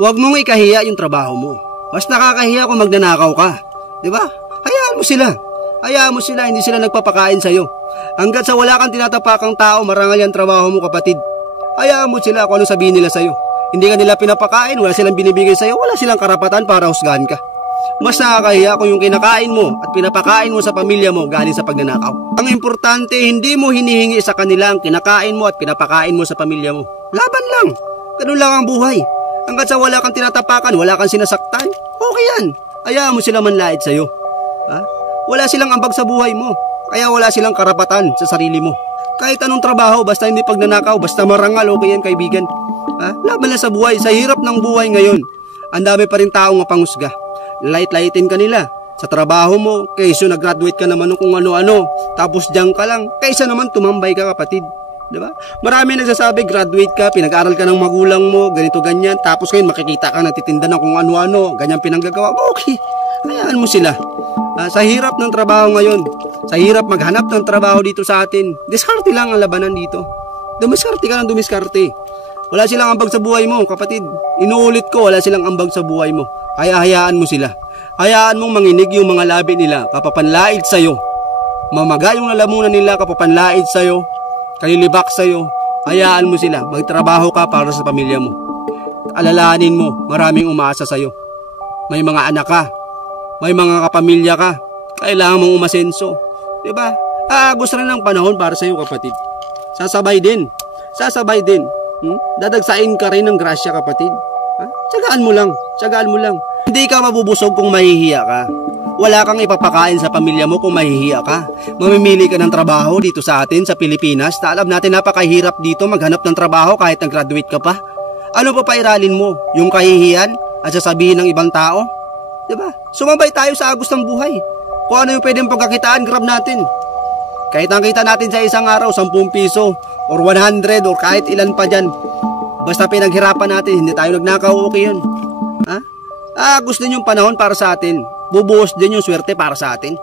Huwag mong ikahiya yung trabaho mo. Mas nakakahiya kung magnanakaw ka. Diba? Hayaan mo sila. Hayaan mo sila, hindi sila nagpapakain sa'yo. Hanggat sa wala kang tinatapakang tao, marangal yung trabaho mo, kapatid. Hayaan mo sila kung ano sabihin nila sa'yo. Hindi ka nila pinapakain, wala silang binibigay sa'yo, wala silang karapatan para husgahan ka. Mas nakakahiya kung yung kinakain mo at pinapakain mo sa pamilya mo galing sa pagnanakaw. Ang importante, hindi mo hinihingi sa kanila ang kinakain mo at pinapakain mo sa pamilya mo. Laban lang. Ganun lang ang buhay. Hanggat sa wala kang tinatapakan, wala kang sinasaktan, okay yan. Hayaan mo sila manlait sa'yo. Ha? Wala silang ambag sa buhay mo. Kaya wala silang karapatan sa sarili mo. Kahit anong trabaho, basta hindi pagnanakaw, basta marangal, okay yan, kaibigan. Ha? Laban na sa buhay, sa hirap ng buhay ngayon. Ang dami pa rin taong mapangusga. Light-lightin ka nila sa trabaho mo, kaysa nag-graduate ka naman kung ano-ano, tapos diyan ka lang, kaysa naman tumambay ka, kapatid. Diba? Marami nagsasabi, graduate ka, pinag-aral ka ng magulang mo, ganito ganyan, tapos ngayon makikita ka nagtitinda ng kung ano-ano, ganyan pinanggagawa mo, okay, hayaan mo sila. Sa hirap ng trabaho ngayon, sa hirap maghanap ng trabaho dito sa atin, diskarte lang ang labanan dito. Dumiskarte ka ng dumiskarte. Wala silang ambag sa buhay mo, kapatid. Inuulit ko, wala silang ambag sa buhay mo. Kaya hayaan mo sila. Hayaan mong manginig yung mga labi nila, kapapanlait sa'yo. Mamaga yung lalamunan nila, kapapanlait sa'yo. Kalilibak sa'yo, hayaan mo sila, magtrabaho ka para sa pamilya mo. Alalahanin mo, maraming umaasa sa'yo. May mga anak ka, may mga kapamilya ka, kailangan mong umasenso. Diba? Gusto rin ng panahon para sa'yo, kapatid. Sasabay din. Dadagsain ka rin ng grasya, kapatid. Tsagaan mo lang, tsagaan mo lang. Hindi ka mabubusog kung mahihiya ka. Wala kang ipapakain sa pamilya mo kung mahihiya ka. Mamimili ka ng trabaho dito sa atin sa Pilipinas na alam natin napakahirap dito maghanap ng trabaho kahit nag-graduate ka pa. Ano pa pairalin mo? Yung kahihiyan at sasabihin ng ibang tao? Diba? Sumabay tayo sa agos ng buhay. Kung ano yung pwedeng pagkakitaan, grab natin. Kahit ang kita natin sa isang araw, 10 piso or 100 or kahit ilan pa dyan. Basta pinaghirapan natin, hindi tayo nagnakaw, okay yun. Gusto din yung panahon para sa atin. Bubuhos din yung swerte para sa atin.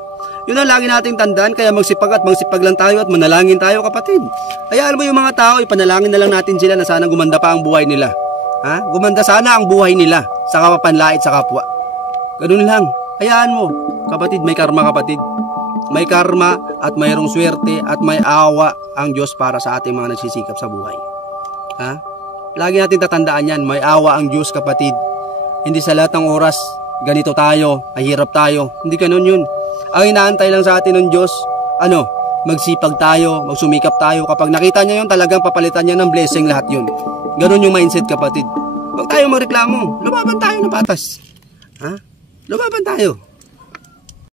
Yun ang lagi nating tandaan, kaya magsipag lang tayo at manalangin tayo, kapatid. Kaya alam mo yung mga tao, ipanalangin na lang natin sila na sana gumanda pa ang buhay nila. Gumanda sana ang buhay nila sa kapapanlait sa kapwa. Ganun lang. Hayaan mo, kapatid, may karma, kapatid. May karma at mayroong swerte at may awa ang Diyos para sa ating mga nagsisikap sa buhay. Lagi natin tatandaan yan, may awa ang Diyos, kapatid. Hindi sa lahat ng oras, ganito tayo, ay hirap tayo. Hindi ganun yun. Ang inaantay lang sa atin ng Diyos, magsipag tayo, magsumikap tayo. Kapag nakita niya yun, talagang papalitan niya ng blessing lahat yun. Ganun yung mindset, kapatid. Huwag tayo magreklamo. Lumaban tayo ng patas. Lumaban tayo.